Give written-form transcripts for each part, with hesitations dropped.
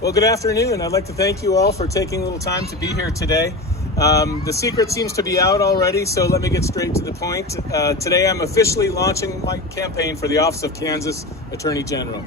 Well, good afternoon. I'd like to thank you all for taking a little time to be here today. The secret seems to be out already, so let me get straight to the point. Today I'm officially launching my campaign for the office of Kansas Attorney General.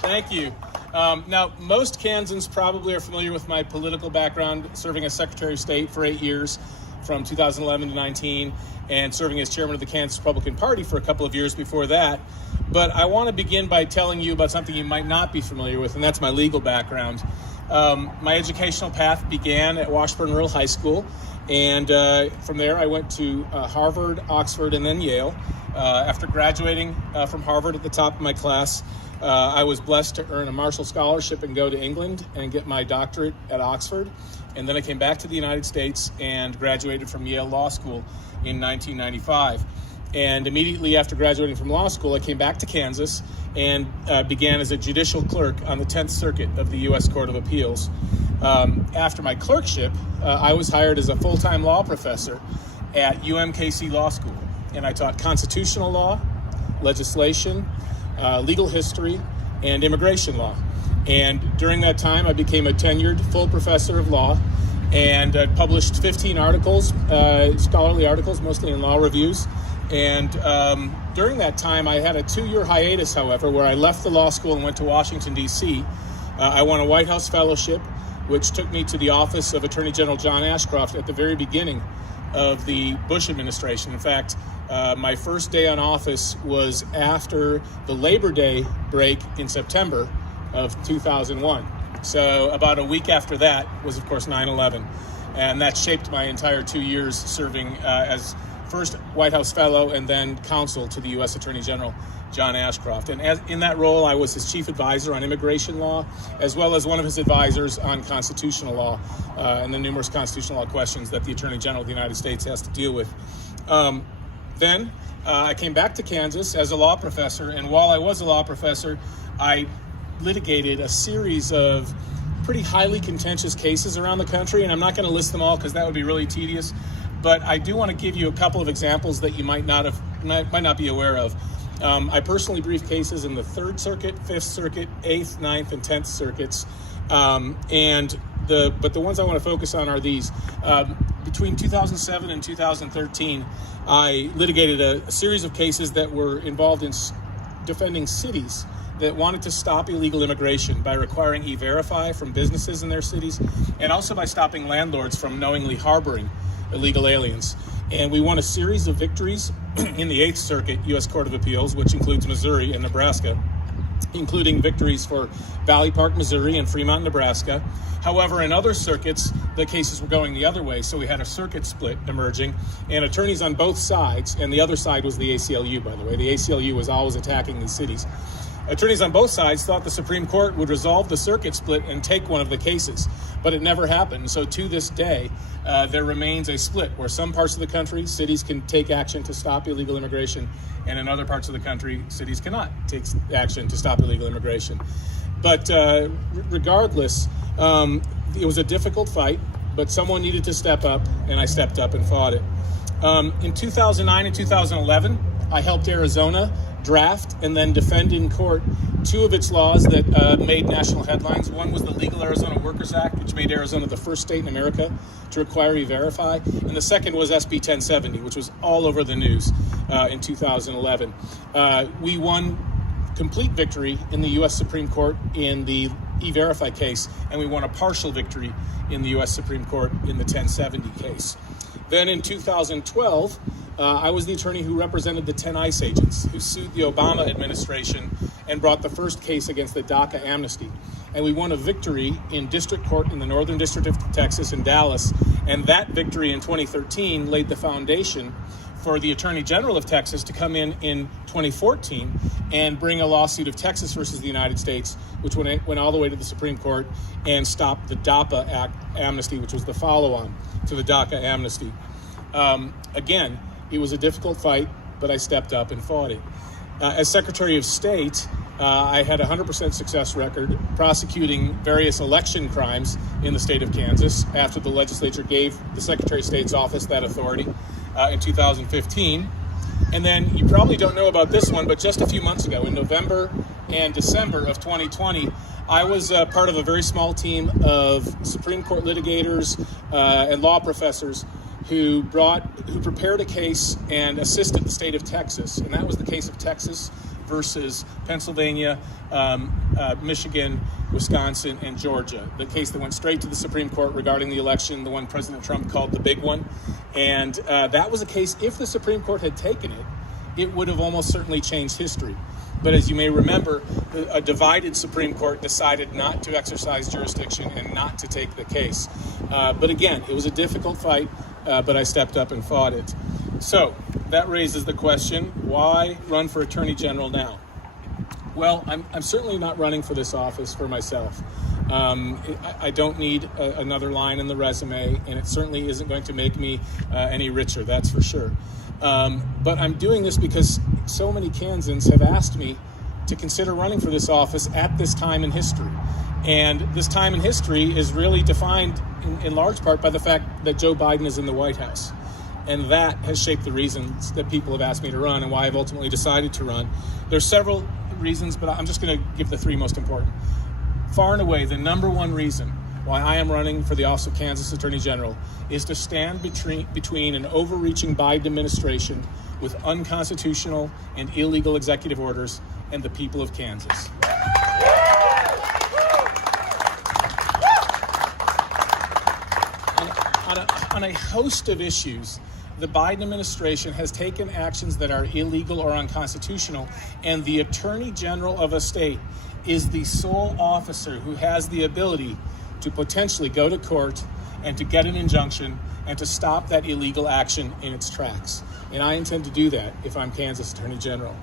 Thank you. Now, most Kansans probably are familiar with my political background, serving as Secretary of State for 8 years, from 2011 to 19, and serving as chairman of the Kansas Republican Party for a couple of years before that. But I want to begin by telling you about something you might not be familiar with, and that's my legal background. My educational path began at Washburn Rural High School, and from there I went to Harvard, Oxford, and then Yale. After graduating from Harvard at the top of my class, I was blessed to earn a Marshall Scholarship and go to England and get my doctorate at Oxford. And then I came back to the United States and graduated from Yale Law School in 1995. And immediately after graduating from law school, I came back to Kansas and began as a judicial clerk on the 10th Circuit of the U.S. Court of Appeals. After my clerkship, I was hired as a full-time law professor at UMKC Law School. And I taught constitutional law, legislation, legal history, and immigration law. And during that time, I became a tenured full professor of law, and I published 15 articles, scholarly articles, mostly in law reviews. And during that time, I had a 2-year hiatus, however, where I left the law school and went to Washington, D.C. I won a White House fellowship, which took me to the office of Attorney General John Ashcroft at the very beginning of the Bush administration. In fact, my first day on office was after the Labor Day break in September of 2001. So about a week after that was, of course, 9/11. And that shaped my entire 2 years serving as first White House fellow and then counsel to the U.S. Attorney General John Ashcroft. And in that role, I was his chief advisor on immigration law, as well as one of his advisors on constitutional law and the numerous constitutional law questions that the Attorney General of the United States has to deal with. Then I came back to Kansas as a law professor, and while I was a law professor, I litigated a series of pretty highly contentious cases around the country, and I'm not going to list them all because that would be really tedious, but I do want to give you a couple of examples that you might not be aware of. I personally briefed cases in the 3rd Circuit, 5th Circuit, 8th, 9th, and 10th Circuits, but the ones I want to focus on are these. Between 2007 and 2013, I litigated a series of cases that were involved in defending cities that wanted to stop illegal immigration by requiring E-Verify from businesses in their cities, and also by stopping landlords from knowingly harboring illegal aliens. And we won a series of victories in the 8th Circuit U.S. Court of Appeals, which includes Missouri and Nebraska, including victories for Valley Park, Missouri, and Fremont, Nebraska. However, in other circuits, the cases were going the other way, so we had a circuit split emerging, and attorneys on both sides, and the other side was the ACLU, by the way. The ACLU was always attacking these cities. Attorneys on both sides thought the Supreme Court would resolve the circuit split and take one of the cases, but it never happened. So to this day, there remains a split where some parts of the country, cities can take action to stop illegal immigration, and in other parts of the country, cities cannot take action to stop illegal immigration. But regardless, it was a difficult fight, but someone needed to step up, and I stepped up and fought it. In 2009 and 2011, I helped Arizona draft and then defend in court 2 of its laws that made national headlines. One was the Legal Arizona Workers Act, which made Arizona the first state in America to require E-Verify. And the second was SB 1070, which was all over the news in 2011. We won complete victory in the U.S. Supreme Court in the E-Verify case, and we won a partial victory in the U.S. Supreme Court in the 1070 case. Then in 2012, I was the attorney who represented the 10 ICE agents who sued the Obama administration and brought the first case against the DACA amnesty. And we won a victory in district court in the Northern District of Texas in Dallas. And that victory in 2013 laid the foundation for the Attorney General of Texas to come in 2014 and bring a lawsuit of Texas versus the United States, which went all the way to the Supreme Court and stopped the DAPA amnesty, which was the follow-on to the DACA amnesty. Again, it was a difficult fight, but I stepped up and fought it. As Secretary of State, I had a 100% success record prosecuting various election crimes in the state of Kansas after the legislature gave the Secretary of State's office that authority in 2015. And then you probably don't know about this one, but just a few months ago, in November and December of 2020, I was part of a very small team of Supreme Court litigators and law professors who prepared a case and assisted the state of Texas. And that was the case of Texas versus Pennsylvania, Michigan, Wisconsin, and Georgia. The case that went straight to the Supreme Court regarding the election, the one President Trump called the big one. And that was a case, if the Supreme Court had taken it, it would have almost certainly changed history. But as you may remember, a divided Supreme Court decided not to exercise jurisdiction and not to take the case. But again, it was a difficult fight, but I stepped up and fought it. So that raises the question, why run for Attorney General now? Well, I'm certainly not running for this office for myself. I don't need another line in the resume, and it certainly isn't going to make me any richer, that's for sure. But I'm doing this because so many Kansans have asked me to consider running for this office at this time in history. And this time in history is really defined in large part by the fact that Joe Biden is in the White House. And that has shaped the reasons that people have asked me to run and why I've ultimately decided to run. There's several reasons, but I'm just going to give the three most important. Far and away, the number one reason why I am running for the office of Kansas Attorney General is to stand between an overreaching Biden administration with unconstitutional and illegal executive orders and the people of Kansas. On a host of issues, the Biden administration has taken actions that are illegal or unconstitutional, and the Attorney General of a state is the sole officer who has the ability to potentially go to court and to get an injunction and to stop that illegal action in its tracks. And I intend to do that if I'm Kansas Attorney General.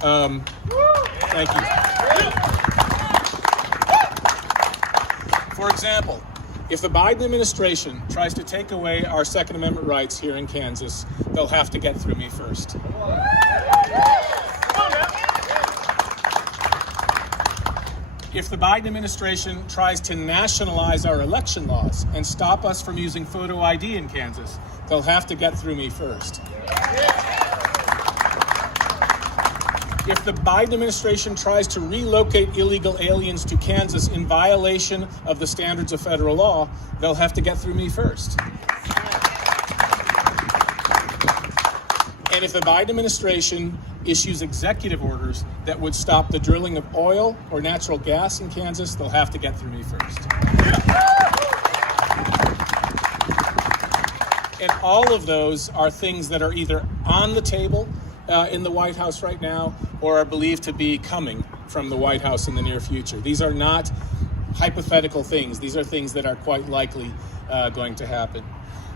Thank you. For example, if the Biden administration tries to take away our Second Amendment rights here in Kansas, they'll have to get through me first. If the Biden administration tries to nationalize our election laws and stop us from using photo ID in Kansas, they'll have to get through me first. If the Biden administration tries to relocate illegal aliens to Kansas in violation of the standards of federal law, they'll have to get through me first. And if the Biden administration issues executive orders that would stop the drilling of oil or natural gas in Kansas, they'll have to get through me first. And all of those are things that are either on the table in the White House right now or are believed to be coming from the White House in the near future. These are not hypothetical things. These are things that are quite likely going to happen.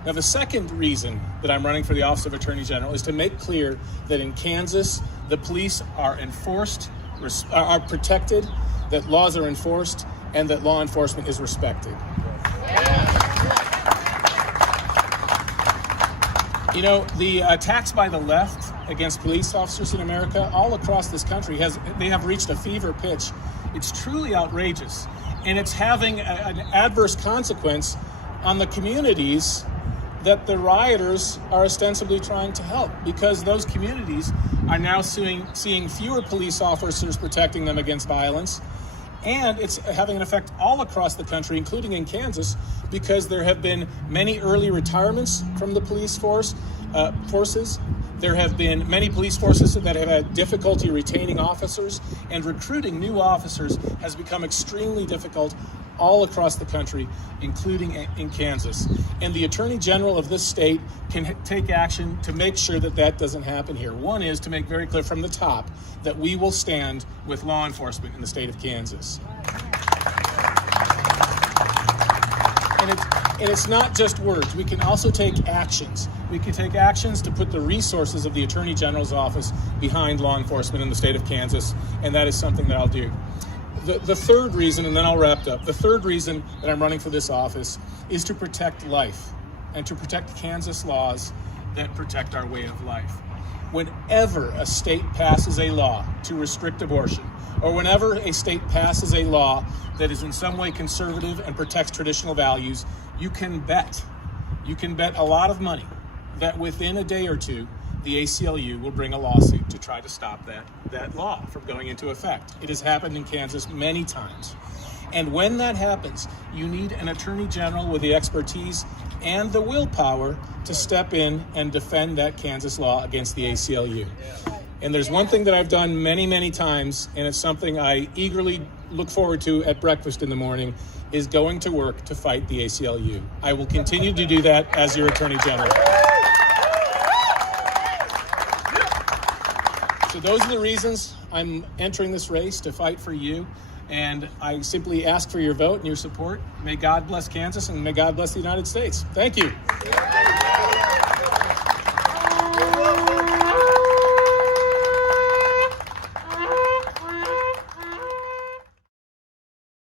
Now, the second reason that I'm running for the office of Attorney General is to make clear that in Kansas, the police are enforced, are protected, that laws are enforced, and that law enforcement is respected. You know, the attacks by the left against police officers in America all across this country they have reached a fever pitch. It's truly outrageous, and it's having an adverse consequence on the communities that the rioters are ostensibly trying to help, because those communities are now seeing fewer police officers protecting them against violence. And it's having an effect all across the country, including in Kansas, because there have been many early retirements from the police forces. There have been many police forces that have had difficulty retaining officers, and recruiting new officers has become extremely difficult all across the country, including in Kansas. And the Attorney General of this state can take action to make sure that that doesn't happen here. One is to make very clear from the top that we will stand with law enforcement in the state of Kansas. And it's not just words. We can also take actions. We can take actions to put the resources of the Attorney General's office behind law enforcement in the state of Kansas, and that is something that I'll do. The third reason, and then I'll wrap up, the third reason that I'm running for this office is to protect life and to protect Kansas laws that protect our way of life. Whenever a state passes a law to restrict abortion, or whenever a state passes a law that is in some way conservative and protects traditional values, you can bet a lot of money that within a day or two, the ACLU will bring a lawsuit to try to stop that law from going into effect. It has happened in Kansas many times. And when that happens, you need an attorney general with the expertise and the willpower to step in and defend that Kansas law against the ACLU. And there's one thing that I've done many, many times, and it's something I eagerly look forward to at breakfast in the morning, is going to work to fight the ACLU. I will continue to do that as your attorney general. So those are the reasons I'm entering this race, to fight for you. And I simply ask for your vote and your support. May God bless Kansas, and may God bless the United States. Thank you.